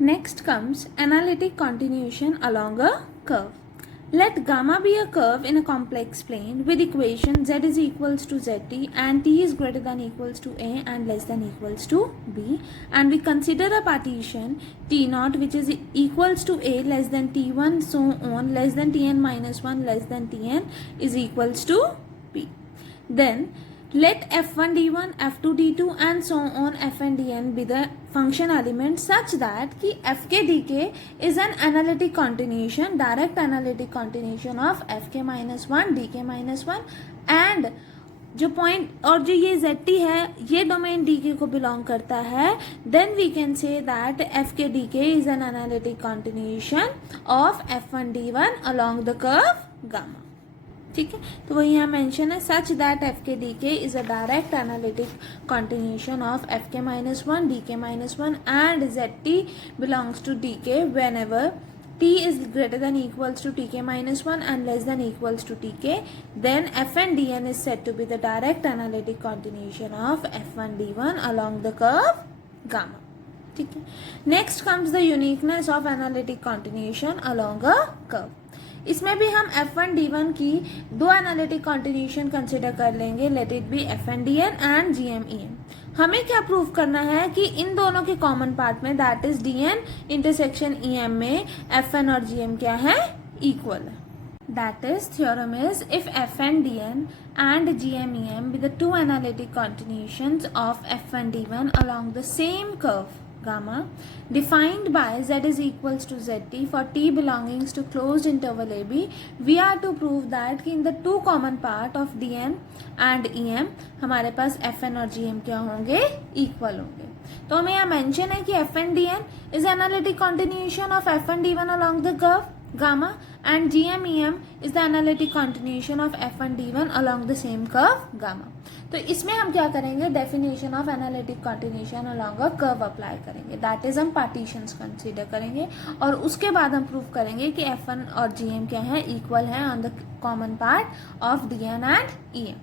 Next comes analytic continuation along a curve. Let gamma be a curve in a complex plane with equation z is equals to zt and t is greater than equals to a and less than equals to b, and we consider a partition t naught which is equals to a less than t1 so on less than tn minus 1 less than tn is equals to b. Then let f1 d1 f2 d2 and so on fn dn be the function element such that कि fk dk is an analytic continuation, direct analytic continuation of fk minus 1 dk minus 1 and जो point और जो ये zt है ये domain dk को belong करता है, then we can say that fk dk is an analytic continuation of f1 d1 along the curve gamma. ठीक है, तो वही यहाँ मेंशन है such that F K D K is a direct analytic continuation of F K minus one D K minus one and Z T belongs to D K whenever T is greater than equals to T K minus one and less than equals to T K, then F and D N is set to be the direct analytic continuation of F one D one along the curve gamma. ठीक है, next comes the uniqueness of analytic continuation along a curve. इसमें भी हम f1 d1 की दो analytic continuation consider कर लेंगे, let it be fn dn and gm em. हमें क्या प्रूव करना है कि इन दोनों के कॉमन पार्ट में that is dn intersection em में fn और gm क्या है, इक्वल है. That is theorem is if fn dn and gm em be the two analytic continuations of f1 d1 along the same curve gamma defined by z is equals to zt for t belongings to closed interval ab, we are to prove that कि in the two common part of dn and em हमारे पास fn और gm क्या होंगे, equal होंगे. तो हमें यहाँ mention है कि fn dn is analytic continuation of fn d1 along the curve gamma and gm em is the analytic continuation of f1 d1 along the same curve gamma. तो इसमें हम क्या करेंगे, definition of analytic continuation along a curve apply करेंगे, that is हम partitions consider करेंगे और उसके बाद हम प्रूव करेंगे कि f1 और gm क्या है, इक्वल है on the common part of dn and em.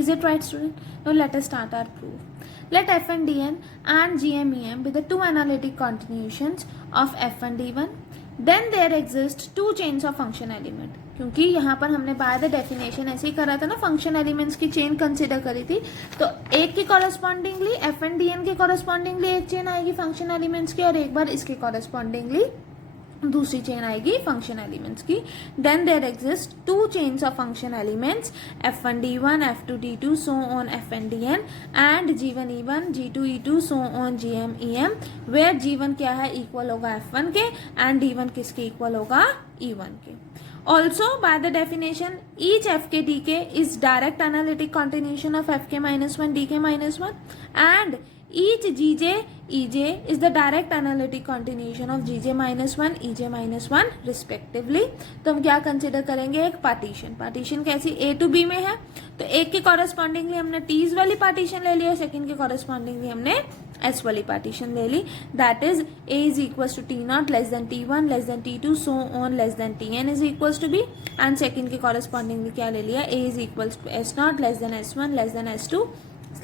Is it right, student? Now let us start our proof. Let fn dn and gm em be the two analytic continuations of f1 d1. Then there exist two chains of function element. क्योंकि यहाँ पर हमने by the definition ऐसे ही करा था ना, function elements की chain consider करी थी, तो एक के correspondingly F and D N के कॉरेस्पॉन्डिंगली एक चेन आएगी फंक्शन एलिमेंट्स की और एक बार इसके कॉरेस्पॉन्डिंगली दूसरी चेन आएगी फंक्शन एलिमेंट्स की. Then there exist two chains of function elements f1 d1 f2 d2 so on fn dn and g1 e1 g2 e2 so on gm em, where g1 क्या है, equal होगा f1 के and d1 किसके equal होगा, e1 के. Also, by the definition, each fk dk is direct analytic continuation of fk minus 1 dk minus 1 and each gj ej is the direct analytic continuation of gj minus 1 ej minus 1 respectively. तो हम क्या consider करेंगे, एक partition. Partition कैसी, a to b में है, तो एक के कॉरेस्पॉन्डिंगली हमने t's वाली पार्टीशन ले लिया, सेकंड के कॉरेस्पॉन्डिंगली हमने s वाली पार्टीशन ले ली, that is a is equals to t not less than t1 less than t2 so on less than tn is equals to b and second के correspondingly क्या ले लिया, a is equals to s not less than s1 less than s2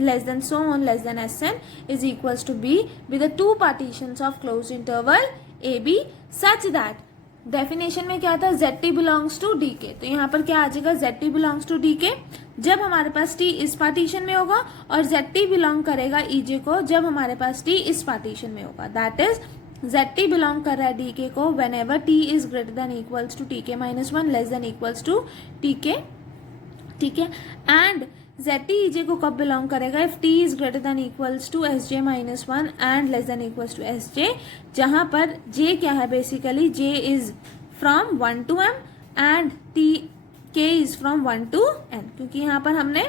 less than so on less than sn is equals to b with the two partitions of closed interval ab such that definition में क्या था, zt belongs to dk. तो यहाँ पर क्या आ जाएगा, zt belongs to dk जब हमारे पास t इस पार्टीशन में होगा और zt बिलोंग करेगा ej को जब हमारे पास t इस पार्टीशन में होगा. दैट इज zt बिलोंग कर रहा है dk को whenever t is greater than equals to tk minus one less than equals to tk. ठीक है, एंड zt ej को कब बिलोंग करेगा, if t is greater than equals to sj minus one and less than equals to sj, जहां पर j क्या है, basically j is from 1 to m and k is from 1 to n, क्योंकि यहाँ पर हमने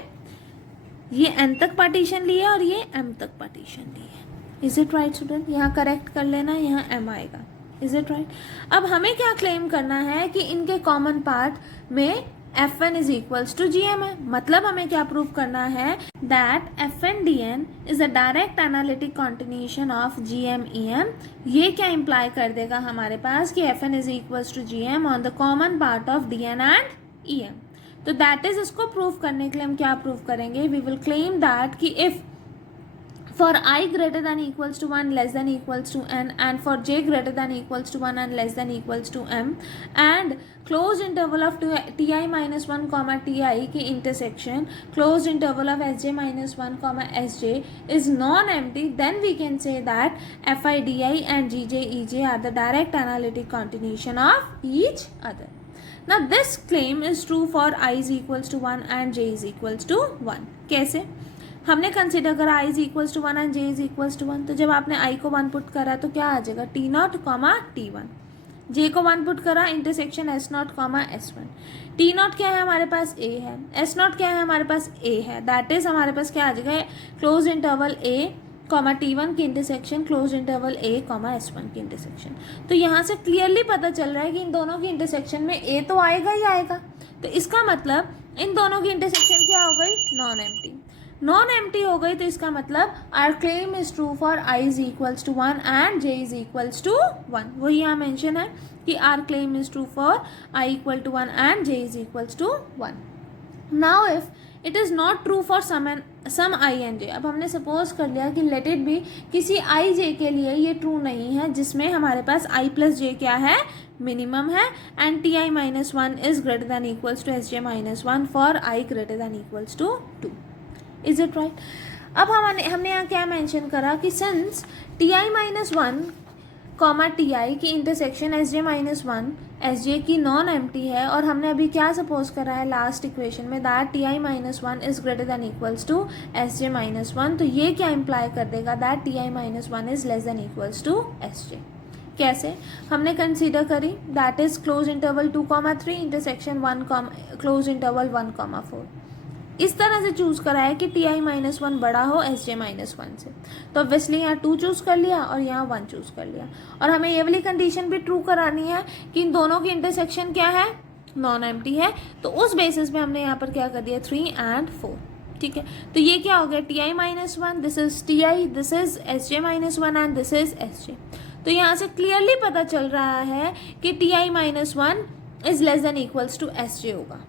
ये n तक पार्टीशन ली है और ये m तक पार्टीशन ली है. इज इट राइट स्टूडेंट, यहाँ करेक्ट कर लेना, यहाँ m आएगा. Is it right. अब हमें क्या क्लेम करना है कि इनके कॉमन पार्ट में f1 is equals to gm है, मतलब हमें क्या प्रूव करना है, that fn dn is a direct analytic continuation of gm em. ये क्या इम्प्लाई कर देगा हमारे पास कि fn is equals to gm on the common part of dn and em. तो दैट इज इसको प्रूव करने के लिए हम क्या प्रूव करेंगे, वी विल क्लेम दैट कि if for I greater than equals to 1 less than equals to n, and for j greater than equals to 1 and less than equals to m, and closed interval of ti minus 1 comma ti की intersection closed interval of sj minus 1 comma sj is non-empty, then we can say that fi di and gj ej are the direct analytic continuation of each other. Now this claim is true for I is equals to 1 and j is equals to 1. कैसे? हमने consider करा i is equals to 1 and j is equals to 1, तो जब आपने i को 1 put करा तो क्या आ जाएगा t0 कॉमा t1, j को 1 पुट करा intersection s0 comma s1, t0 क्या है हमारे पास a है, s0 क्या है हमारे पास a है, दैट इज हमारे पास क्या आ जाएगा close interval a comma t1 की intersection close interval a comma s1 की इंटरसेक्शन. तो यहाँ से क्लियरली पता चल रहा है कि इन दोनों की इंटरसेक्शन में a तो आएगा ही आएगा, तो इसका मतलब इन दोनों की इंटरसेक्शन क्या हो गई नॉन एम्प्टी. नॉन एम्प्टी हो गई तो इसका मतलब our claim is true for I is equals to 1 and J is equals to 1. वही यहाँ मेंशन है कि our claim is true for I equal to 1 and J is equals to 1. Now if it is not true for some I and J, अब हमने suppose कर लिया कि let it be किसी आई जे के लिए ये ट्रू नहीं है जिसमें हमारे पास आई प्लस जे क्या है मिनिमम है, and T I minus 1 is greater than equals to S J minus 1 for I greater than equals to 2. Is it right? अब हमने यहाँ क्या मेंशन करा कि since T I minus 1 comma T I की intersection S J minus 1 S J की non empty है, और हमने अभी क्या सपोज करा है लास्ट इक्वेशन में that T I minus 1 is greater than equals to S J minus 1, तो ये क्या इम्प्लाई कर देगा that T I minus 1 is less than equals to S J. कैसे हमने कंसीडर करी that is close interval 2,3 intersection 1 close interval 1,4. इस तरह से चूज़ करा है कि टी आई माइनस 1 बड़ा हो एस जे माइनस 1 से, तो ऑब्वियसली यहाँ 2 चूज़ कर लिया और यहाँ 1 चूज़ कर लिया, और हमें ये वाली कंडीशन भी ट्रू करानी है कि इन दोनों की इंटरसेक्शन क्या है नॉन एम्प्टी है, तो उस बेसिस पे हमने यहाँ पर क्या कर दिया 3 एंड 4. ठीक है, तो ये क्या हो गया T I minus 1, this is T I, this is S J minus 1 and this is S J. तो यहाँ से क्लियरली पता चल रहा है कि T I minus 1 is less than equals to S J होगा.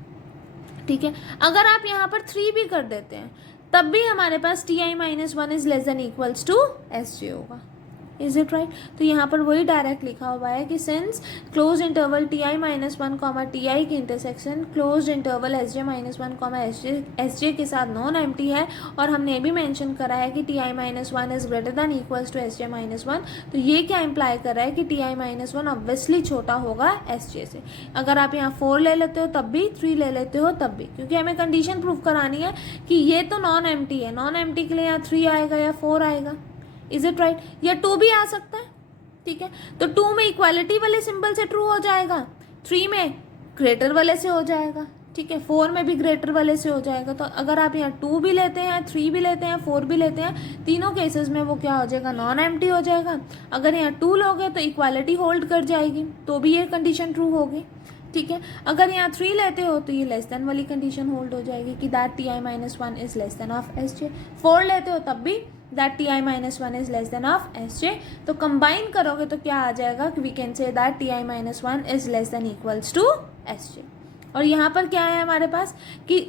ठीक है, अगर आप यहाँ पर 3 भी कर देते हैं तब भी हमारे पास T I minus 1 is less than equals to S J होगा. Is it right? तो यहाँ पर वही डायरेक्ट लिखा हुआ है कि since close interval T I minus 1 comma T I की intersection close interval S J minus 1 comma S J के साथ नॉन एम्प्टी है, और हमने ये भी मेंशन करा है कि T I minus 1 is greater than equals to S J minus 1. तो ये क्या इम्प्लाई कर रहा है कि टी आई माइनस 1 ऑब्वियसली छोटा होगा एस जे से. अगर आप यहाँ 4 ले लेते हो तब भी, 3 ले लेते हो तब भी, क्योंकि हमें कंडीशन प्रूव करानी है कि ये तो नॉन एम्प्टी है. नॉन एम्प्टी के लिए यहाँ 3 आएगा या 4 आएगा. Is it right? या 2 भी आ सकता है. ठीक है, तो 2 में इक्वालिटी वाले सिंबल से ट्रू हो जाएगा, 3 में ग्रेटर वाले से हो जाएगा. ठीक है, 4 में भी ग्रेटर वाले से हो जाएगा. तो अगर आप यहाँ 2 भी लेते हैं, 3 भी लेते हैं, 4 भी लेते हैं, तीनों केसेस में वो क्या हो जाएगा नॉन एम्प्टी हो जाएगा. अगर यहाँ 2 लोगे तो इक्वालिटी होल्ड कर जाएगी, तो भी ये कंडीशन ट्रू होगी. ठीक है, अगर यहाँ 3 लेते हो तो ये लेस देन वाली कंडीशन होल्ड हो जाएगी कि that T I minus 1 is less than of S J. 4 लेते हो तब भी that T I minus 1 is less than of S J. तो कंबाइन करोगे तो क्या आ जाएगा कि we can say that T I minus 1 is less than equals to S J. और यहाँ पर क्या है हमारे पास कि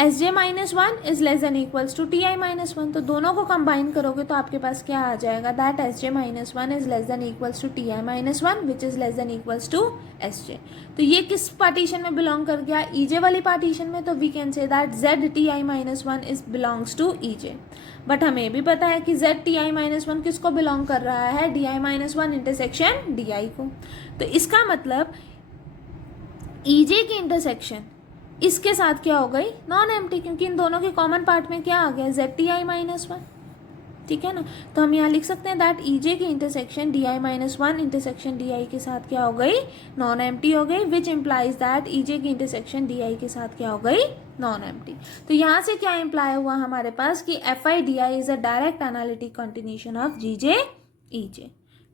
S J minus 1 is less than equals to T I minus 1. तो दोनों को कंबाइन करोगे तो आपके पास क्या आ जाएगा that S J minus 1 is less than equals to T I minus 1 which is less than equals to S J. तो ये किस पार्टीशन में बिलोंग कर गया ई जे वाली पार्टीशन में. तो we can say that Z T I minus 1 is belongs to E J. But हमें भी पता है कि जेड टी आई माइनस 1 किसको बिलोंग कर रहा है D I minus 1 intersection D I को. तो इसका मतलब ई जे की इंटरसेक्शन इसके साथ क्या हो गई नॉन एम्प्टी, क्योंकि इन दोनों के कॉमन पार्ट में क्या आ गया जेड टी आई माइनस 1. ठीक है ना, तो हम यहाँ लिख सकते हैं दैट ई जे की intersection D I minus 1 intersection D I के साथ क्या हो गई नॉन एम्प्टी हो गई, विच इम्प्लाइज दैट ई जे की इंटरसेक्शन डी आई के साथ क्या हो गई नॉन एम्प्टी. तो यहाँ से क्या इम्प्लाई हुआ हमारे पास कि F I D I is a direct analytic continuation of G J E J.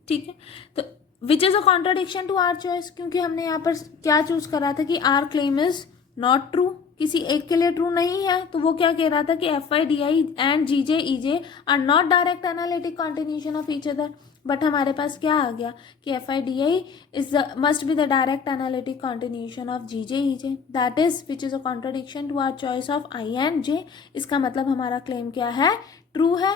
ठीक है, तो which is a contradiction to our choice, क्योंकि हमने यहाँ पर क्या चूज करा था कि our claim is not true, किसी एक के लिए ट्रू नहीं है. तो वो क्या कह रहा था कि F I D I and G J E J are not direct analytic continuation of each other. But हमारे पास क्या आ गया कि F I D I is must be the direct analytic continuation of G J E J, that is which is a contradiction to our choice of I and J. इसका मतलब हमारा claim क्या है, ट्रू है।